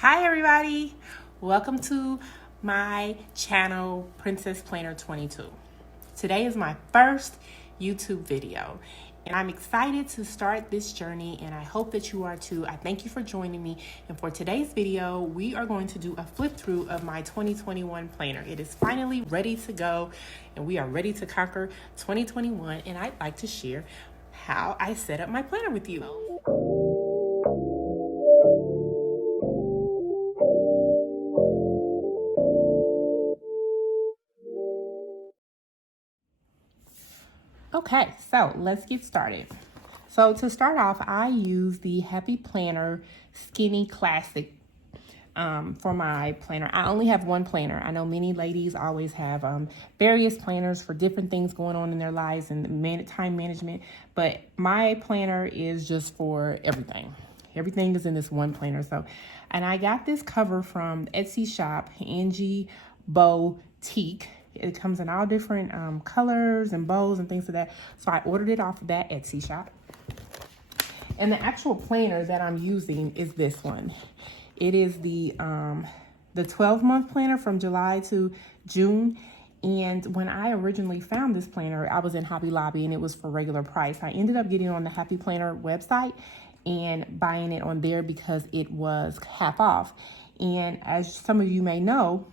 Hi everybody, welcome to my channel Princess Planner 22. Today is my first YouTube video and I'm excited to start this journey and I hope that you are too. I thank you for joining me, and for today's video we are going to do a flip through of my 2021 planner. It is finally ready to go and we are ready to conquer 2021, and I'd like to share how I set up my planner with you. Okay, so let's get started. So to start off, I use the Happy Planner Skinny Classic for my planner. I only have one planner. I know many ladies always have various planners for different things going on in their lives and time management, but my planner is just for everything. Everything is in this one planner. And I got this cover from Etsy shop, Angie Boutique. It comes in all different colors and bows and things like that. So I ordered it off of that Etsy shop. And the actual planner that I'm using is this one. It is the 12-month planner from July to June. And when I originally found this planner, I was in Hobby Lobby and it was for regular price. I ended up getting it on the Happy Planner website and buying it on there because it was half off. And as some of you may know,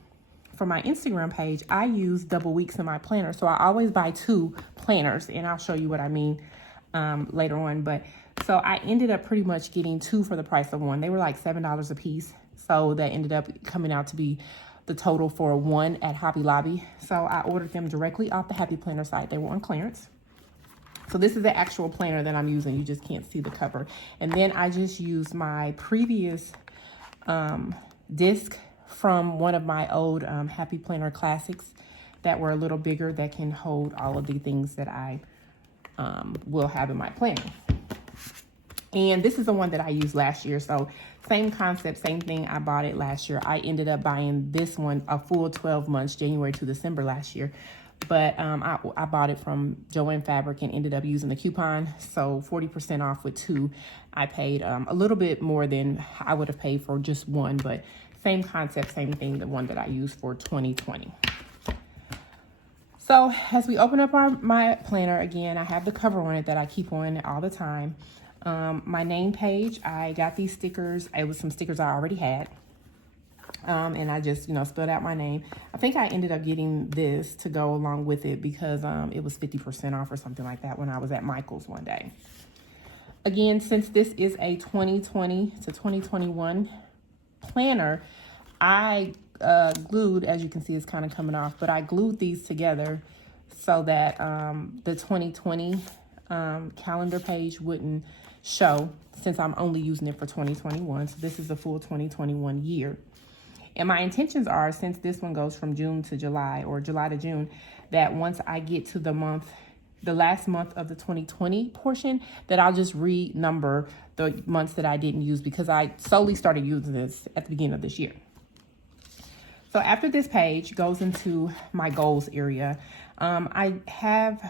for my Instagram page, I use double weeks in my planner. So I always buy two planners, and I'll show you what I mean later on. But so I ended up pretty much getting two for the price of one. They were like $7 a piece. So that ended up coming out to be the total for one at Hobby Lobby. So I ordered them directly off the Happy Planner site. They were on clearance. So this is the actual planner that I'm using. You just can't see the cover. And then I just used my previous disc from one of my old Happy Planner classics that were a little bigger, that can hold all of the things that I will have in my planner. And this is the one that I used last year. So same concept, same thing. I bought it last year. I ended up buying this one a full 12 months, January to December last year. But I bought it from Joann Fabric and ended up using the coupon. So 40% off with two. I paid a little bit more than I would have paid for just one, but same concept, same thing, the one that I used for 2020. So as we open up my planner, again, I have the cover on it that I keep on all the time. My name page, I got these stickers. It was some stickers I already had. And I just, spelled out my name. I think I ended up getting this to go along with it because it was 50% off or something like that when I was at Michael's one day. Again, since this is a 2020 to 2021 planner, I glued, as you can see, it's kind of coming off, but I glued these together so that the 2020 calendar page wouldn't show, since I'm only using it for 2021. So this is the full 2021 year. And my intentions are, since this one goes from June to July or July to June, that once I get to the last month of the 2020 portion, that I'll just renumber the months that I didn't use, because I solely started using this at the beginning of this year. So after this page goes into my goals area, I have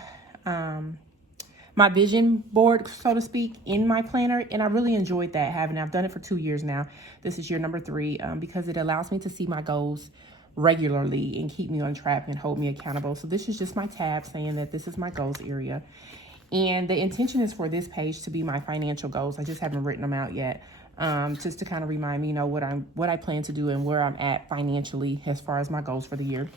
my vision board, so to speak, in my planner, and I really enjoyed that having it. I've done it for 2 years now. This is year number 3, because it allows me to see my goals regularly and keep me on track and hold me accountable. So this is just my tab saying that this is my goals area. And the intention is for this page to be my financial goals. I just haven't written them out yet, just to kind of remind me, what I plan to do and where I'm at financially as far as my goals for the year.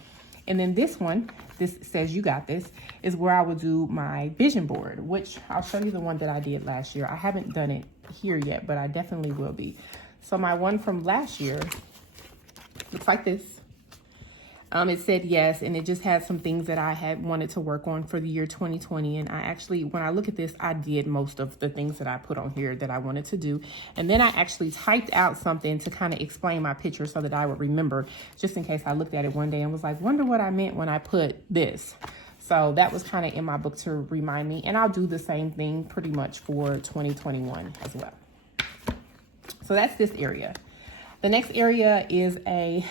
And then this one, this says you got this, is where I will do my vision board, which I'll show you the one that I did last year. I haven't done it here yet, but I definitely will be. So my one from last year looks like this. It said yes, and it just had some things that I had wanted to work on for the year 2020. And I actually, when I look at this, I did most of the things that I put on here that I wanted to do. And then I actually typed out something to kind of explain my picture so that I would remember, just in case I looked at it one day and was like, wonder what I meant when I put this. So that was kind of in my book to remind me. And I'll do the same thing pretty much for 2021 as well. So that's this area. The next area is a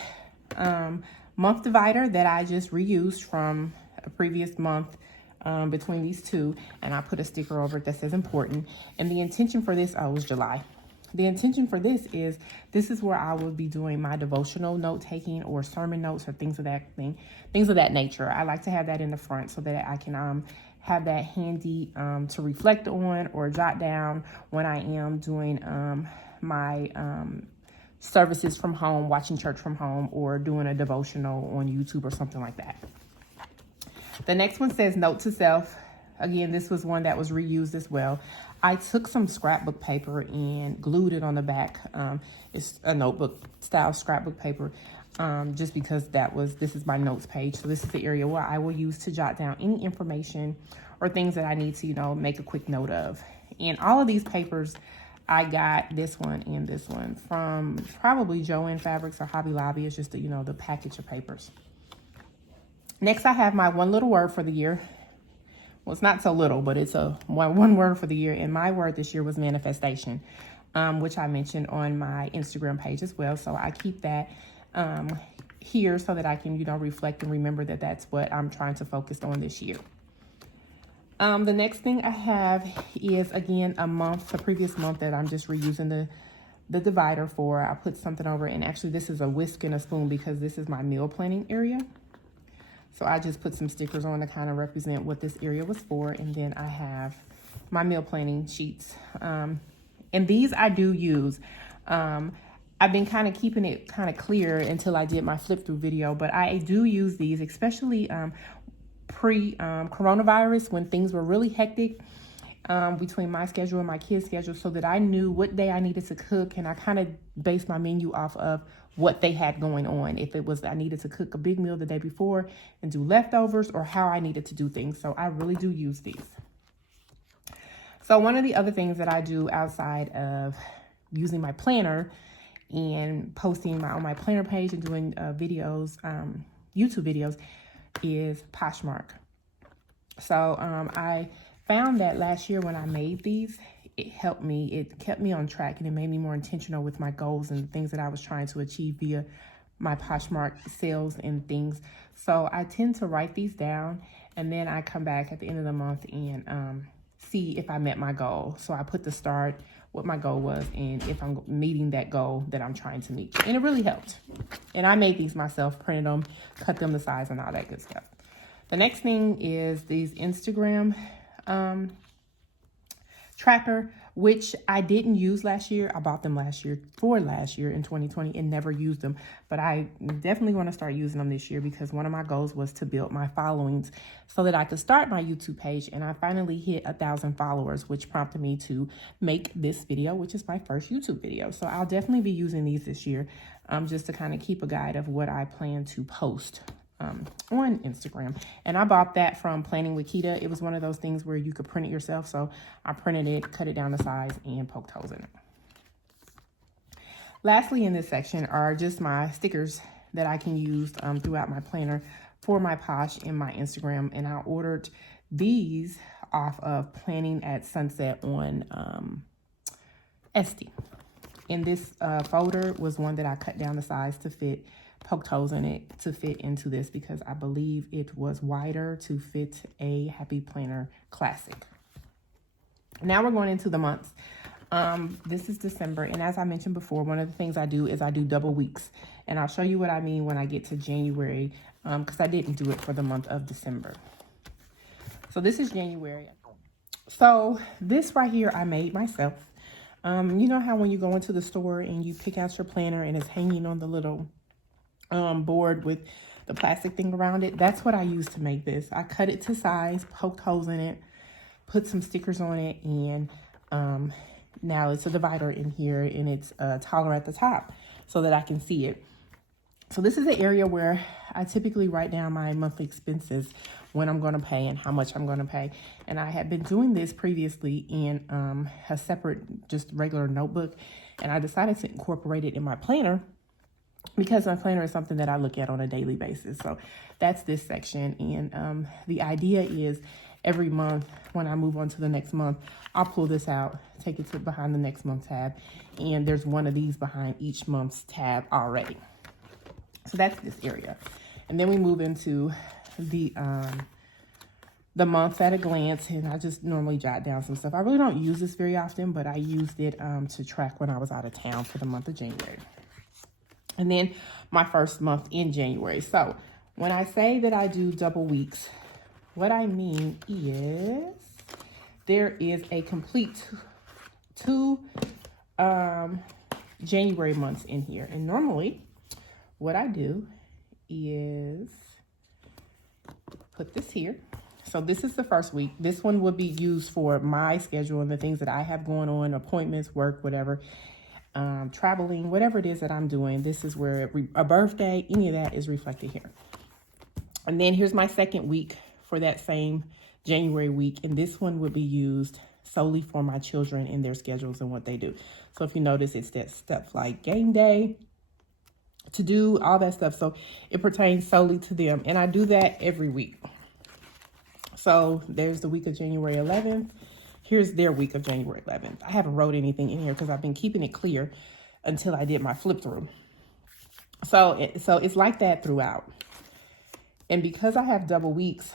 month divider that I just reused from a previous month between these two, and I put a sticker over it that says important. And the intention for this was July. The intention for this is where I will be doing my devotional note taking or sermon notes or things of that nature. I like to have that in the front so that I can have that handy to reflect on or jot down when I am doing my services from home, watching church from home, or doing a devotional on YouTube or something like that. The next one says note to self. Again, this was one that was reused as well. I took some scrapbook paper and glued it on the back. It's a notebook style scrapbook paper, just because this is my notes page. So this is the area where I will use to jot down any information or things that I need to, make a quick note of. And all of these papers, I got this one and this one from probably Joann Fabrics or Hobby Lobby. It's just the package of papers. Next, I have my one little word for the year. Well, it's not so little, but it's a one word for the year. And my word this year was manifestation, which I mentioned on my Instagram page as well. So I keep that here so that I can, reflect and remember that that's what I'm trying to focus on this year. The next thing I have is, again, the previous month that I'm just reusing the divider for. I put something over, and actually this is a whisk and a spoon because this is my meal planning area. So I just put some stickers on to kind of represent what this area was for. And then I have my meal planning sheets. And these I do use. I've been kind of keeping it kind of clear until I did my flip through video. But I do use these, especially pre-coronavirus when things were really hectic between my schedule and my kids' schedule, so that I knew what day I needed to cook. And I kind of based my menu off of what they had going on. If it was I needed to cook a big meal the day before and do leftovers, or how I needed to do things. So I really do use these. So one of the other things that I do outside of using my planner and posting on my planner page and doing videos, YouTube videos, is Poshmark. So I found that last year when I made these, it helped me. It kept me on track, and it made me more intentional with my goals and the things that I was trying to achieve via my Poshmark sales and things. So I tend to write these down, and then I come back at the end of the month and see if I met my goal. So I put the start, what my goal was, and if I'm meeting that goal that I'm trying to meet. And it really helped. And I made these myself, printed them, cut them to size, and all that good stuff. The next thing is these Instagram tracker, which I didn't use last year. I bought them last year in 2020 and never used them. But I definitely want to start using them this year because one of my goals was to build my followings so that I could start my YouTube page. And I finally hit 1,000 followers, which prompted me to make this video, which is my first YouTube video. So I'll definitely be using these this year just to kind of keep a guide of what I plan to post on Instagram. And I bought that from Planning with Keita. It was one of those things where you could print it yourself. So I printed it, cut it down to size, and poked holes in it. Lastly, in this section are just my stickers that I can use throughout my planner for my Posh and my Instagram. And I ordered these off of Planning at Sunset on Etsy. And this folder was one that I cut down the size to fit, poked holes in it to fit into this because I believe it was wider to fit a Happy Planner Classic. Now we're going into the months. This is December, and as I mentioned before, one of the things I do is I do double weeks, and I'll show you what I mean when I get to January because I didn't do it for the month of December. So this is January. So this right here I made myself. You know how when you go into the store and you pick out your planner and it's hanging on the little board with the plastic thing around it? That's what I used to make this. I cut it to size, poked holes in it, put some stickers on it, and now it's a divider in here, and it's taller at the top so that I can see it. So this is the area where I typically write down my monthly expenses, when I'm going to pay and how much I'm going to pay. And I had been doing this previously in a separate, just regular notebook, and I decided to incorporate it in my planner because my planner is something that I look at on a daily basis. So that's this section. And the idea is every month when I move on to the next month, I'll pull this out, take it to behind the next month tab. And there's one of these behind each month's tab already. So that's this area. And then we move into the the month at a glance, and I just normally jot down some stuff. I really don't use this very often, but I used it to track when I was out of town for the month of January. And then my first month in January. So when I say that I do double weeks, what I mean is there is a complete two January months in here. And normally what I do is put this here. So this is the first week. This one would be used for my schedule and the things that I have going on, appointments, work, whatever, traveling, whatever it is that I'm doing. This is where a birthday, any of that is reflected here. And then here's my second week for that same January week. And this one would be used solely for my children and their schedules and what they do. So if you notice, it's that stuff like game day, to do all that stuff. So it pertains solely to them. And I do that every week. So there's the week of January 11th. Here's their week of January 11th. I haven't wrote anything in here because I've been keeping it clear until I did my flip through. So it's like that throughout. And because I have double weeks,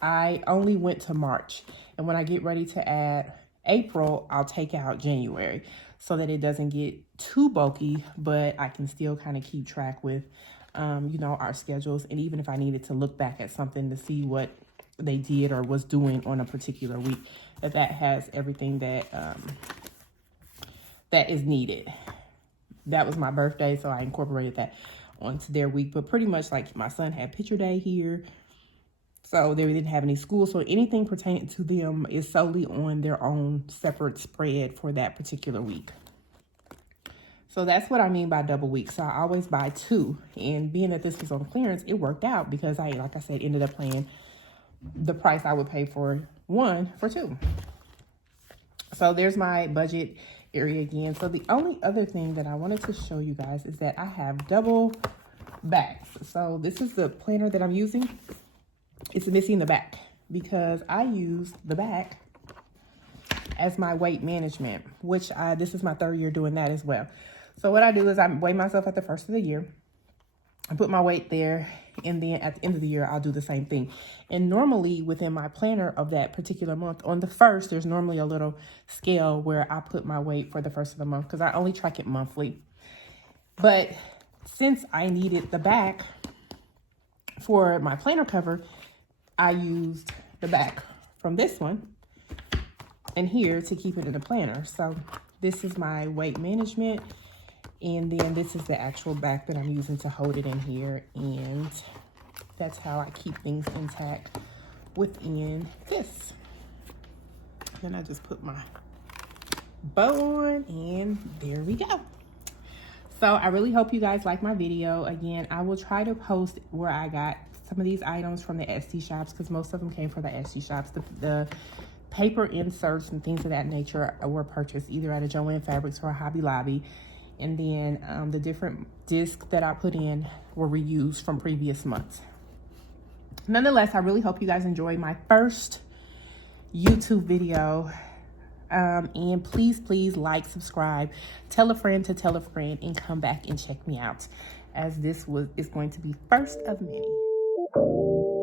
I only went to March. And when I get ready to add April, I'll take out January so that it doesn't get too bulky, but I can still kind of keep track with, you know, our schedules. And even if I needed to look back at something to see what they did or was doing on a particular week, that has everything that that is needed. That was my birthday, so I incorporated that onto their week. But pretty much, like, my son had picture day here, so they didn't have any school, so anything pertaining to them is solely on their own separate spread for that particular week. So that's what I mean by double weeks. So I always buy two, and being that this was on clearance, it worked out because I, like I said, ended up paying the price I would pay for one for two. So there's my budget area again. So the only other thing that I wanted to show you guys is that I have double backs. So this is the planner that I'm using. It's missing the back because I use the back as my weight management, which this is my third year doing that as well. So what I do is I weigh myself at the first of the year. I put my weight there, and then at the end of the year, I'll do the same thing. And normally within my planner of that particular month, on the first, there's normally a little scale where I put my weight for the first of the month because I only track it monthly. But since I needed the back for my planner cover, I used the back from this one and here to keep it in the planner. So this is my weight management. And then this is the actual back that I'm using to hold it in here. And that's how I keep things intact within this. Then I just put my bow on, and there we go. So I really hope you guys like my video. Again, I will try to post where I got some of these items from the Etsy shops because most of them came from the Etsy shops. The paper inserts and things of that nature were purchased either at a Joann Fabrics or a Hobby Lobby. And then the different discs that I put in were reused from previous months. Nonetheless, I really hope you guys enjoyed my first YouTube video. And please like, subscribe, tell a friend to tell a friend, and come back and check me out, as this is going to be first of many.